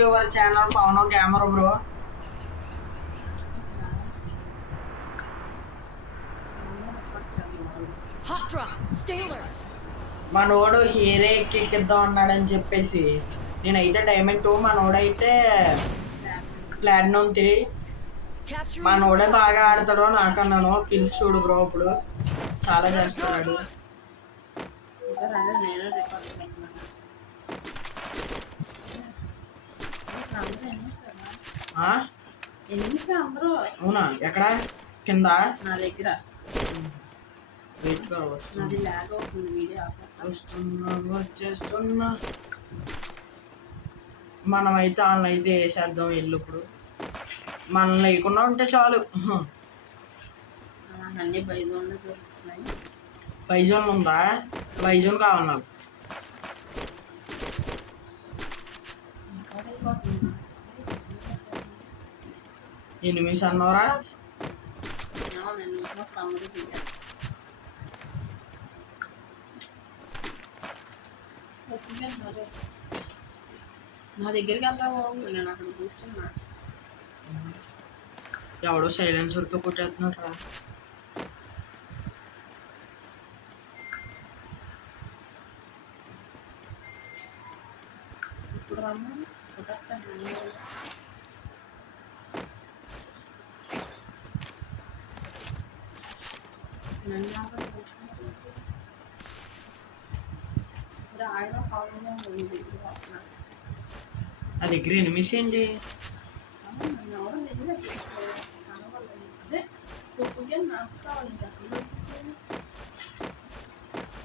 Your channel Pavan gamer bro. మనోడు హీరే ఎక్కిద్దాం అన్నాడని చెప్పేసి నేనైతే డైమండ్ 2, మనోడైతే ప్లాటినం 3. మనోడే బాగా ఆడతాడో నాకన్నాను. కిల్స్ చూడు బ్రో, ఇప్పుడు చాలా చేస్తున్నాడు. అవునా? ఎక్కడ? కింద నా దగ్గర వచ్చేస్తున్నా. మనమైతే వాళ్ళని అయితే వేసేద్దాం ఇల్లు. ఇప్పుడు మనం లేకుండా ఉంటే చాలు. అన్ని బైజోన్ ఉందా? బైజోన్ కావాలి నాకు. ఎనిమిస్ అన్నవరా? నా దగ్గరికి వెళ్తా బాబు, నేను అక్కడ కూర్చున్నా. ఎవడో సైలెన్సర్తో కొట్టేస్తున్నాడు రా. ఇప్పుడు రమ్మా ఆ దగ్గర ఎనిమిస్ ఏంటి?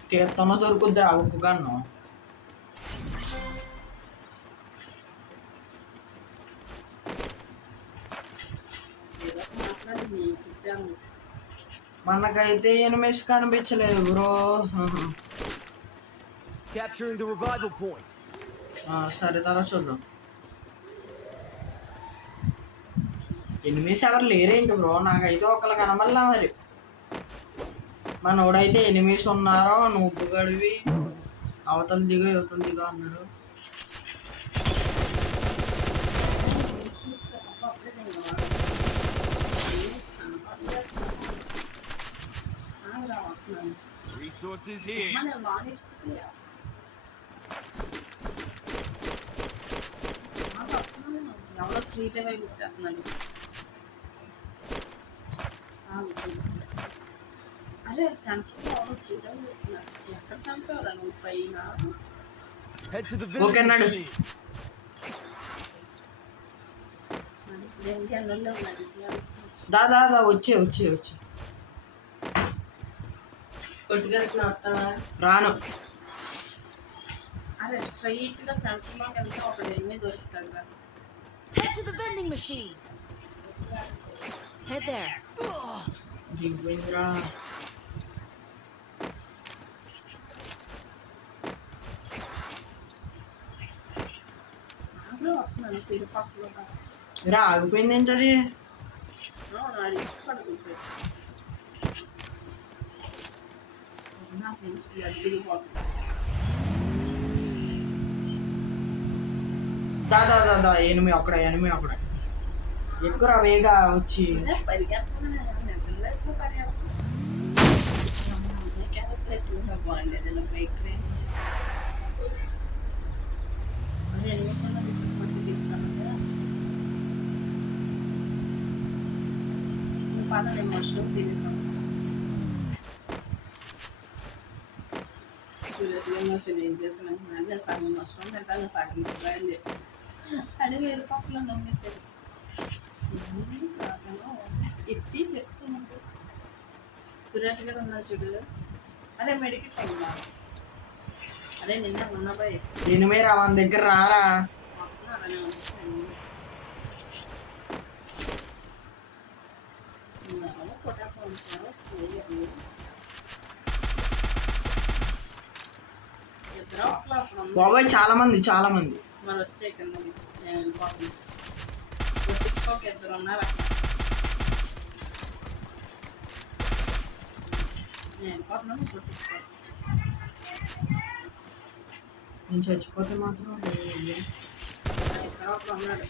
తీర్థంలో దొరుకుద్దిరా ఉక్కు కన్ను. మనకైతే ఎనిమిస్ కనిపించలేదు బ్రో. సరే తర్వాత చూద్దాం. ఎనిమిస్ ఎవరు లేరేంటి బ్రో? నాకైతే ఒకళ్ళు కనబడలా. మరి మనోడైతే ఎనిమిస్ ఉన్నారో నువ్వు గడివి అవతల దిగో యువతల దిగో అన్నాడు. Resources here. ఎవరో ఫ్రీ టైం అయిపోతున్నాడు. అరే సెంటర్ ఎవరో ఫ్రీ టైం అయిపోతున్నాడు. ఎక్కడ సెంటర్ నువ్వు పైన? ఓకే అన్నాడు. దాదా వచ్చే రాను. అరే స్ట్రైట్ గా సెంటర్ లోకి వెళ్తే ఒకడు ఎన్ని దొరుకుతాడు రా. Head to the vending machine. Head there. దిగుపోయిందిరా. రా ఆగిపోయింది ఏంటది? దాదా ఎనిమిది అక్కడ ఎక్కురా వేగా వచ్చి. మష్రూమ్ తినేసాం. సురేష్గా ఏం చేసిన నేను సగం మష్రూమ్ తింటాను, సగం తింటాను చెప్పి అని వేరు పక్కలో నమ్మేసారు. ఎత్తి చెప్తున్నాడు. సురేష్ గారు ఉన్నాడు చూడు. అరే మెడికెట్ అన్నా. అరే నిన్న ఉన్నబాయ్ నేను మీరు మన దగ్గర రారా? వస్తున్నారని వస్తాను. బాబాయ్ చాలా మంది మరి వచ్చే కింద నేను వెళ్ళిపోతున్నాను. కొట్టించుకోక ఇద్దరు ఉన్నారు అక్కడ. నేను వెళ్ళిపోతున్నాను. కొట్టించుకో. నేను చచ్చిపోతే మాత్రం అప్పుడు అన్నాడు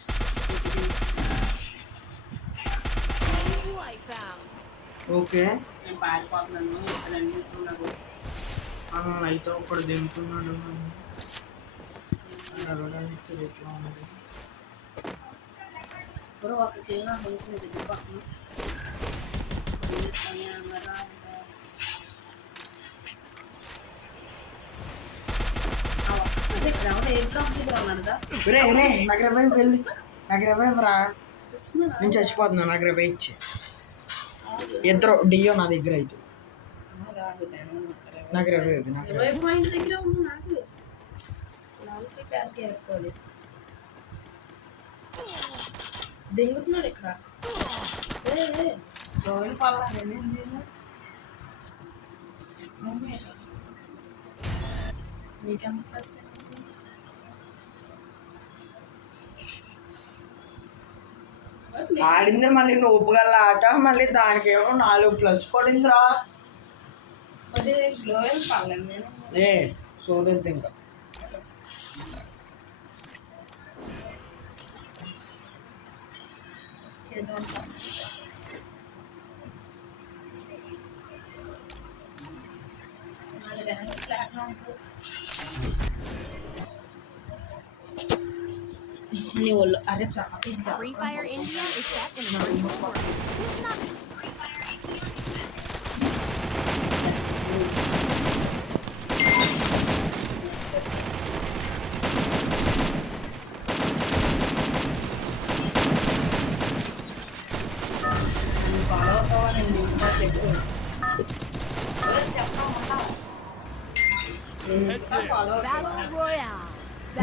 Wipeout. ఓకే నేను పారిపోతున్నాను ఇక్కడ అనిపిస్తున్నాడు అయితే ఒకడు దింపుతున్నాడు అడగడానికి తిరుగుతూ ఉంది. ఇప్పుడు ఒక చేయి నాకు కొంచెం దగ్గర పక్కన అన్నారా ఇక్కడ ఎవరు ఏ డ్రాప్ దగ్గర ఉన్నాడుగా రే నాకు రవై వెళ్ళి నాకు రవై రా నేను చచ్చిపోతున్నాను నాకు రవై ఇచ్చి ఇద్దరు డియో నా దగ్గర అయితే నాకు రవై నాకు రవై. 20 పాయింట్ దగ్గర ఉంది నాకు నాలుగు ప్యాక్ ఏర్పడి దింగుతున్నాడు ఇక్కడ జోయిల్ పల్లా ఏంటి నీకెంత ప్లస్ ఆడింది మళ్ళీ నువ్వు గల ఆట మళ్ళీ దానికేమో 4+ పడిందిరా. జోయిల్ పల్లా నేను ఏ చూడొద్దు ఇంకా నీ ఒళ్ళు అరే చాలా Free Fire India is set in a virtual world. Who's not follow అవుతావానండి ఇంకా చెప్పు ఇంకా ఫాలో Battle Royale?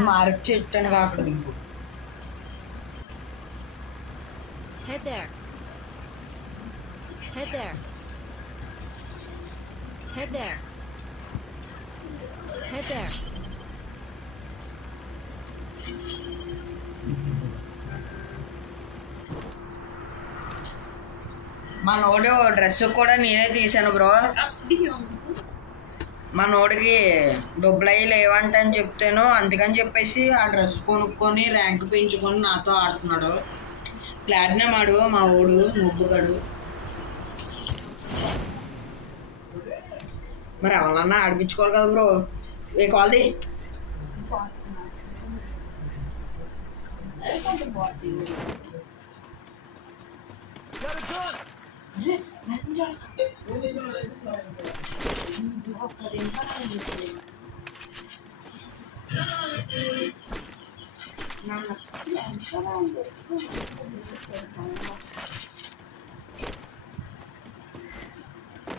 మార్క్ చేస్తాను కాకుండా ఇంకో Head there. Head there. Head there. Head there. మనోడు డ్రెస్ కూడా నేనే తీసాను బ్రో. మనోడికి డబ్బులు అవి లేవంట అని చెప్తాను అందుకని చెప్పేసి ఆ డ్రెస్ కొనుక్కొని ర్యాంక్ పెంచుకొని నాతో ఆడుతున్నాడు. ప్లాటినం ఆడు మా ఓడు ముబ్బుగాడు. మరి ఎవరన్నా ఆడిపించుకోవాలి కదా బ్రో. ఏ కాల్ది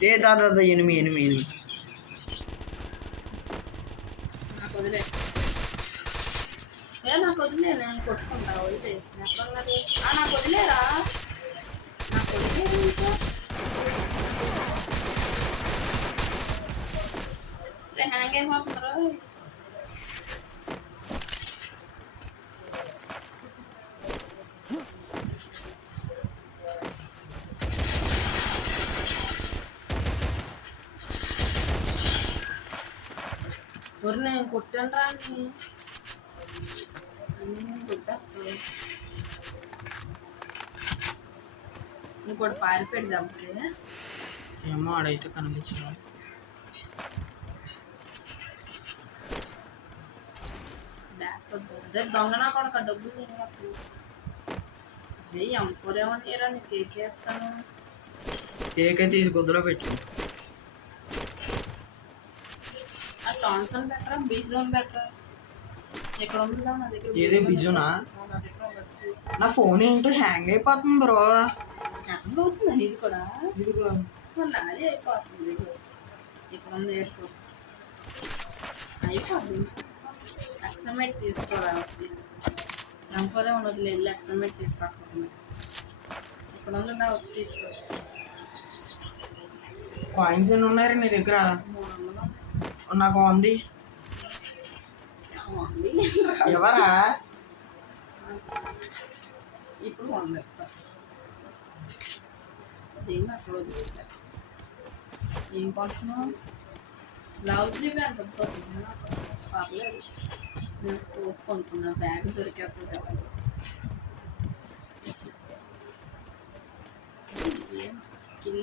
ఏ దాదా ఎనిమిది నాకు వదిలే నాకు వదిలే నేను కొట్టుకుంటా వదిలే ఎక్కడున్నది నాకు వదిలేరా నాకు వదిలేదు ఇంకా హ్యాంగ్ అయిపోతున్నారా నేను కొట్టాను రా ఇంకోటి పారిపెట్టి దమ్ముకే ఏమో ఆడైతే కనిపించదు. రేపు దొంగ నా కొడుకు డబ్బులు లేనప్పుడు M4 ఏమన్నా నీకు కేక్ చేస్తాను కేకే తీసి కుదులో పెట్టు. ఆ టాన్సన్ బెటరా బిజోన్ బెటరా ఇక్కడ ఉందా నా దగ్గర ఏది బిజునా? నా దగ్గర ఉంది. నా ఫోన్ ఏంటో హ్యాంగ్ అయిపోతుంది బ్రో. హ్యాంగ్ అవుతుందని ఇది కూడా ఇదిగో మరి నాది అయిపోతుంది ఇక్కడ ఉంది ఎయిర్పోర్ట్ అయిపోతుంది ఎక్సమేట్ తీసుకోరా వచ్చి M4 ఏమన్నా వదిలే వెళ్ళి ఎక్సమేట్ తీసుకోకపోతుంది ఇక్కడ ఉందా వచ్చి తీసుకో కాయిన్స్ ఎన్ని ఉన్నాయి నీ దగ్గర? 300 నాకు ఉంది. ఎవరా? ఇప్పుడు 100 ఏం అక్కడ వదిలేసా ఏం కొంటున్నావు బ్లౌజ్ బ్యాగ్ పర్లేదు నేను స్కోప్ కొనుక్కున్నా బ్యాగ్ దొరికేప్పుడు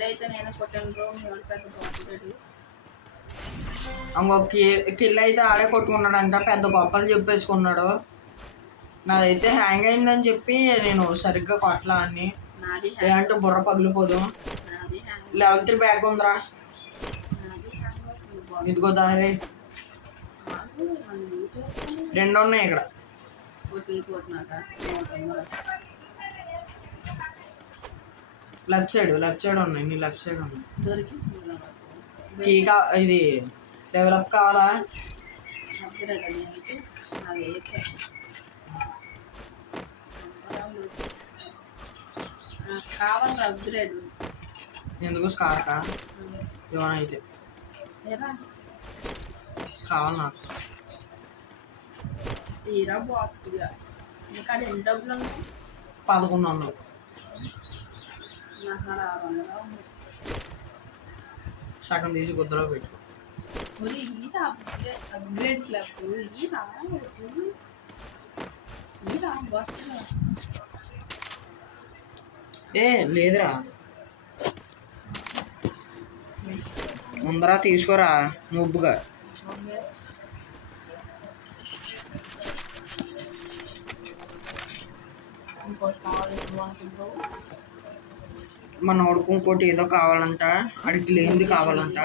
కిల్ అయితే నేను కొట్టాను బ్రో, మీ వాళ్ళు పెద్ద బాగుంటాడు. ఇంకొక కిల్ అయితే ఆడే కొట్టుకున్నాడంట, పెద్ద గొప్పలు చెప్పేసుకున్నాడు. నాదైతే హ్యాంగ్ అయిందని చెప్పి నేను సరిగ్గా కొట్టలా అని, నాది లేదంటే బుర్ర పగిలిపోదు. నాది హ్యాంగ్ లెవెల్ 3 బ్యాగ్ ఉందిరా, నాది హ్యాంగ్ అవుతుంది బాబు. ఇదిగో దారి నాకు మన యూట్యూబ్ 2 ఉన్నాయి ఇక్కడ. ఒకటి కొట్టినాక లెఫ్ట్ సైడ్ ఉన్నాయి, నీ లెఫ్ట్ సైడ్ ఉన్నాయి. దొరికిస్తుంది నాకు. ఇది డెవలప్ కావాలా? అప్గ్రేడ్ అది అంటే నాది కావాలి అప్గ్రేడ్. ఎందుకు స్కార్కా ఏమైనా అయితే ఏరా కావాలి నాకు. తీరా బాగుంటుందిగా. ఇంకా ఎన్ని డబ్బులు ఉన్నాయి? 1100. నాకు 600 ఉంది. సగం తీసి గుద్దలో పెట్టు. మరి ఈరా అప్గ్రేడ్ క్లబ్ ఈరా బస్సులో ఏ లేదురా, ముందరా తీసుకోరా ముబ్బుగా. ఇంకోటి కావాలి బ్రో. మన వాడికి ఇంకోటి ఏదో కావాలంట, అడిగి లేనిది కావాలంట.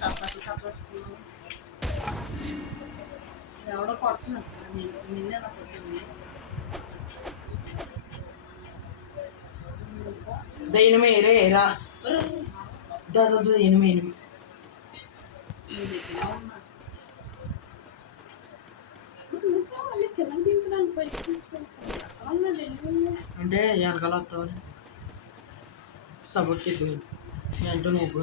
చప్పట్లు ఎవడో కొడుతున్నారు నిన్నే నాకు వచ్చింది. ఎనిమి రే రా, ఎనిమి అంటే వెనకాల వస్తావని సపోర్ట్ చేసి అంటే నువ్వు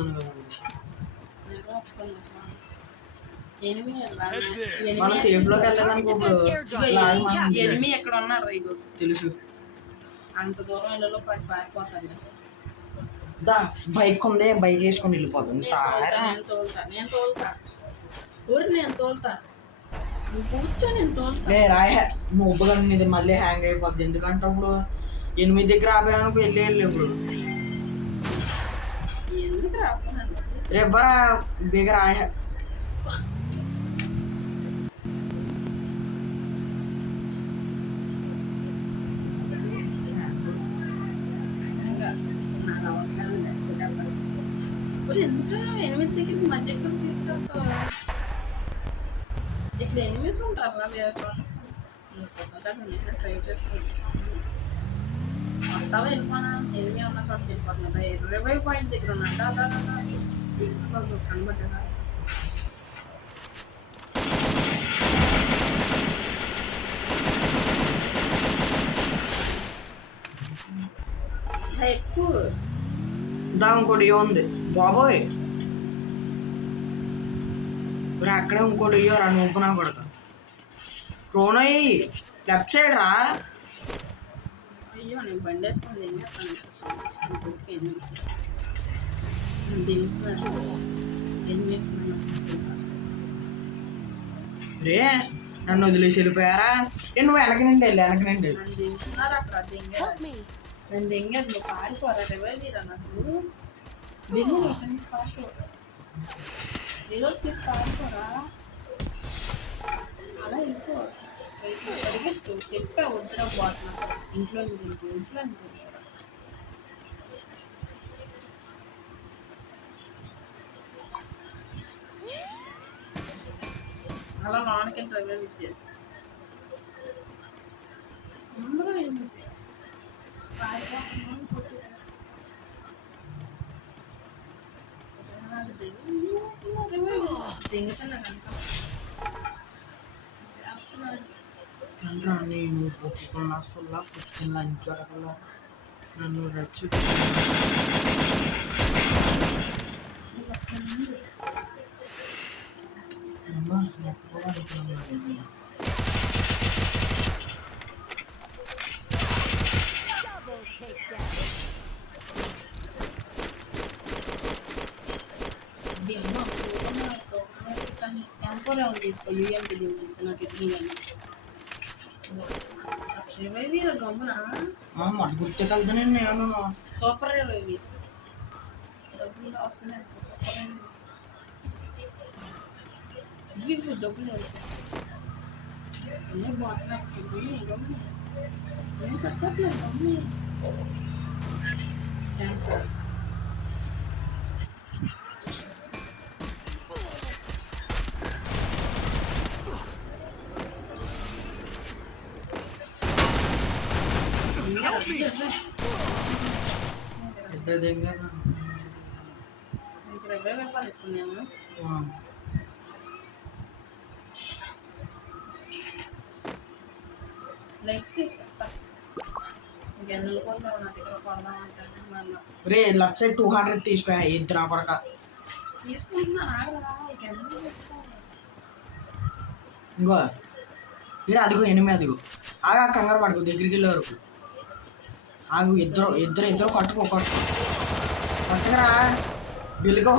మన సేఫ్ లోకి వెళ్ళేదానికి ఎనిమి ఎక్కడ ఉన్నారు ఇగో తెలుసు. అంత దూరం ఇళ్ళలో పడి పారిపోతాను. దా బైక్ ఉంది, బైక్ వేసుకొని వెళ్ళిపోతుంది. నేను తోలుతా నువ్వు కూర్చో, నేను తోలుతా. రాయ నువ్వు ఉబ్బగని ఇది మళ్ళీ హ్యాంగ్ అయిపోద్ది. ఎందుకంటే అప్పుడు 8 దగ్గర ఆపేయనుకో వెళ్ళి ఇప్పుడు ఎందుకు రాకున్నాను రేపరా దగ్గర రాయ. ఎందుకు 8 దగ్గరికి మధ్య కూడా తీసుకెళ్తావు? ఇక్కడ ఎనిమిస్ ఉంటారా? ట్రై చేసుకుంటాం. వస్తావా వెళ్ళిపోనా? ఎనిమిది ఉన్న చోట వెళ్ళిపోతున్నా. 20 పాయింట్ దగ్గర ఉన్నట్టు అలా కనబడ్డా. ఎక్కువ దా ఇంకోటి ఉంది బాబోయ్, మరి అక్కడే ఇంకోటి ఇయ్యరా నువ్వు నా కొడక. క్రోనో లెఫ్ట్ సైడ్ రా. అయ్యో నేను బండి వేసుకుంది ఏం చేస్తాను. రే నన్ను వదిలేసి వెళ్ళిపోయారా? నువ్వు వెనక నుండి వెళ్ళి నన్ను దించున్నారు అక్కడ. నన్ను దింగదు, నువ్వు పారిపోరా రేవీరా. నాకు దిగు ఏదో తీసి పారిపోరా. అలా వెళ్ళిపో, అడిగేస్తూ చెప్పా వద్దురా పోతున్నా. ఇంట్లో నుంచి అలా లోనకి డ్రైవర్ ఇచ్చేది. అందరూ ఏం చేశారు? నేను ఒప్పుకున్నా సొల్లా పుచ్చుకున్న లంచోడకల నన్ను రచ్చి నంబరే ఉంది తీసుకో యూఎంపీ తీసి నాకు ఎదురు రివైవ్ గమ్మున మన గుర్తుకెళ్తానండి నేను సూపర్ రివైవ్ డబ్బులు రాసుకున్నాను సూపర్ ఇవి డబ్బులు అన్నీ బాగున్నాయి గమ్ముని నేను సచ్చట్లేదు గమ్ముని థ్యాంక్స్ పెద్దదిగా ఇప్పుడు ఎవరు వెళ్ళాలి ఇప్పుడు నేను లైక్ ఇంకెన్నులు కూడా నా దగ్గర కొడదామంటాను మళ్ళీ రే లెఫ్ట్ సైడ్ 200 తీసుకో ఇద్దరు కొడక తీసుకుంటున్నా ఆగరా ఇంకెన్నులు ఇంకో ఇరా అదిగో ఎనిమిది అదిగో ఆగా కంగారు పడుకో దగ్గరికి వెళ్ళే వరకు ఆగు ఇద్దరు కొట్టకరా గెలుకో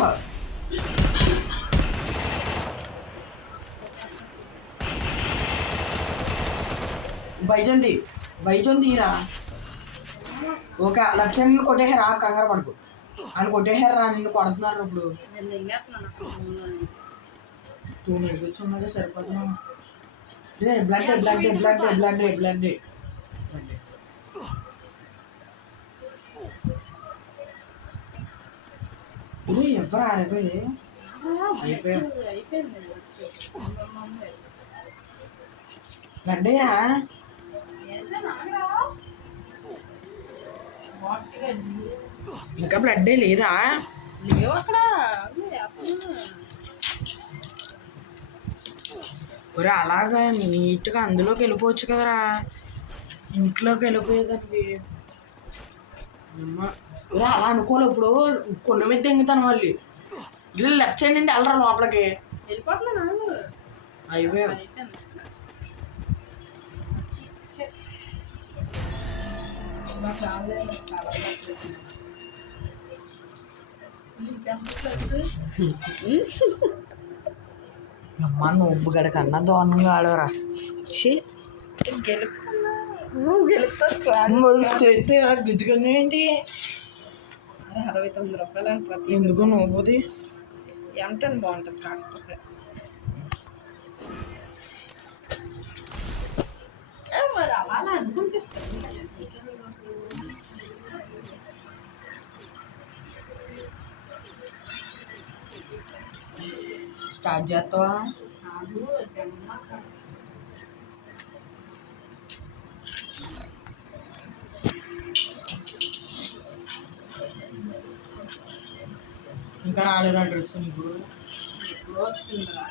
బయట రా ఓకే లెఫ్ట్ సైడ్ నిన్ను కొట్టేహారా కంగారు పడుకో అని కొట్టేహారా నిన్ను కొడుతున్నారు ఇప్పుడు నేను దిగేస్తున్నాను 2 మినిట్స్ ఉన్నదే సరిపోతున్నాం రే బ్లడ్ రే ఎవరు ఆరిపోయి అయిపోయింది బ్లడ్డేరా ఇంకా బ్లడ్డే లేదా లేవు అక్కడ ఒరే అలాగా నీట్గా అందులోకి వెళ్ళిపోవచ్చు కదరా ఇంట్లోకి వెళ్ళిపోయేదానికి ఒరే అలా అనుకోలే ఇప్పుడు కొండ మీద తెంగుతాను మళ్ళీ ఇలా లెఫ్ట్ సైడ్ నుండి వెళ్ళరా లోపలికి వెళ్ళిపోతున్నాను అయిపోయా అమ్మ నువ్వు గడ కన్నా దారుణంగా ఆడవరా గుద్దుకున్నా ఏంటి 69 రూపాయలు అంటారు ఎందుకు నువ్వుది ఎంటని బాగుంటుంది కాకపోతే మరి అలా అనుకుంటే స్టార్ట్ చేస్తావా ఇంకా రాలేదా డ్రెస్ నీకు వస్తుందిరా